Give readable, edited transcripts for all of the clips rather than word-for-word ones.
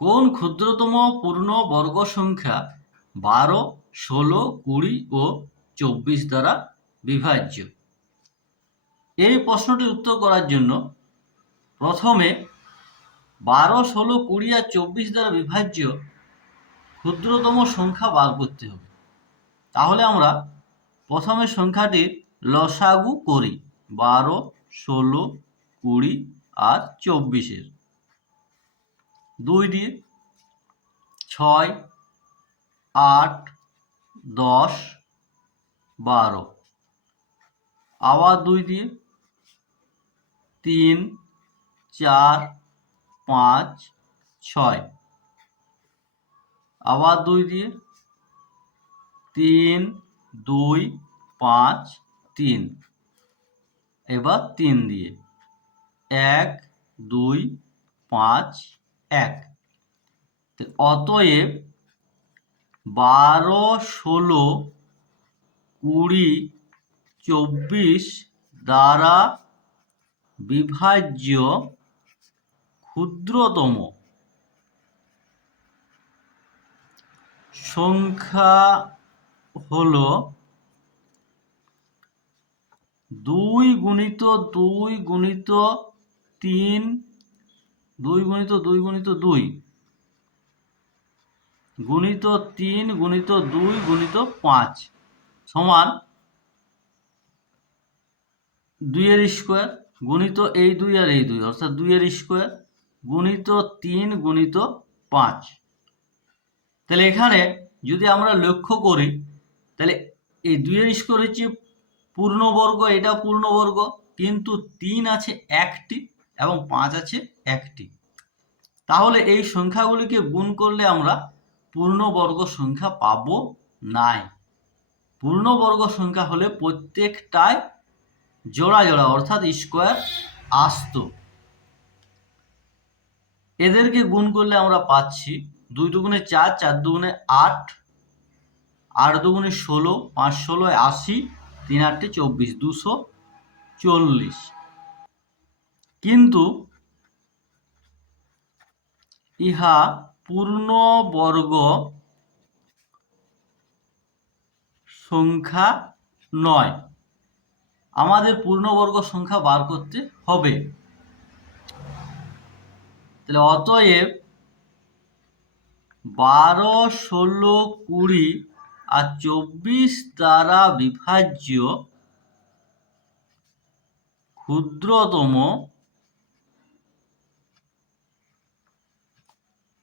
কোন ক্ষুদ্রতম পূর্ণ বর্গ সংখ্যা 12, 16, 20 ও 24 দ্বারা বিভাজ্য? এই প্রশ্নটির উত্তর করার জন্য প্রথমে 12, 16, 20 আর 24 দ্বারা বিভাজ্য ক্ষুদ্রতম সংখ্যা বার করতে হবে। তাহলে আমরা প্রথমে সংখ্যাটির লসাগু করি 12, 16, 20 আর 24-এর। 2 দিয়ে 6, 8, 10, 12, আবার 2 দিয়ে 3, 4, 5, 6, আবার 2 দিয়ে 3, 2, 5, 3, এবার 3 দিয়ে 1, 2, 5, 1। অতএব 12, 16, 20, 24 দ্বারা বিভাজ্য ক্ষুদ্রতম সংখ্যা হলো 2 গুণিত 2 গুণিত 3, 2 গুণিত 2 গুণিত 2 গুণিত 3 গুণিত 2 গুণিত 5 সমান 2 এর স্কোয়ার গুণিত এই 2 আর এই 2 অর্থাৎ 2 এর স্কোয়ার গুণিত 3 গুণিত 5। তাহলে এখানে যদি আমরা লক্ষ্য করি তাহলে এই 2 এর স্কোয়ার হচ্ছে পূর্ণবর্গ, এটা পূর্ণবর্গ, কিন্তু 3 আছে একটি এবং 5 আছে একটি। তাহলে এই সংখ্যাগুলিকে গুণ করলে আমরা পূর্ণবর্গ সংখ্যা পাবো নাই। পূর্ণবর্গ সংখ্যা হলে প্রত্যেকটাই জোড়া জোড়া অর্থাৎ স্কোয়ার আসতো। এদেরকে গুণ করলে আমরা পাচ্ছি 2 দুগুণে 4, 4 দুগুণে 8, 8 দুগুণে 16, 5 16 80, 3 8 24, 240। কিন্তু ইহা পূর্ণবর্গ সংখ্যা নয়। আমাদের পূর্ণবর্গ সংখ্যা বার করতে হবে। তাহলে অতএব 12, 16, 20 আর 24 দ্বারা বিভাজ্য ক্ষুদ্রতম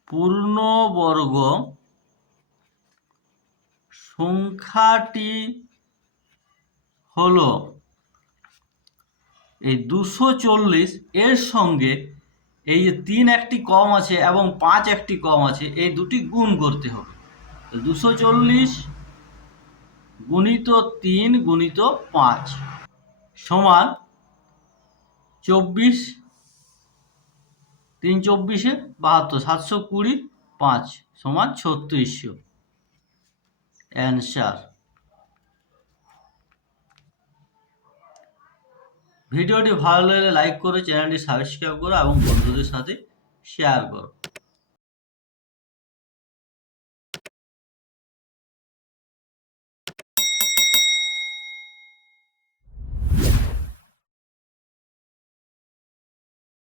পূর্ণবর্গ সংখ্যাটি হলো এই 240। এর সঙ্গে এই যে 3 একটি কম আছে এবং 5 একটি কম আছে, এই দুটি গুণ করতে হবে। 240 গুণিত 3 গুণিত 5 সমান 24, 3 24 72, 720, 5 সমান 3600 অ্যান্সার। ভিডিওটি ভালো লাগলে লাইক করো, চ্যানেলটি সাবস্ক্রাইব করো এবং বন্ধুদের সাথে শেয়ার করো।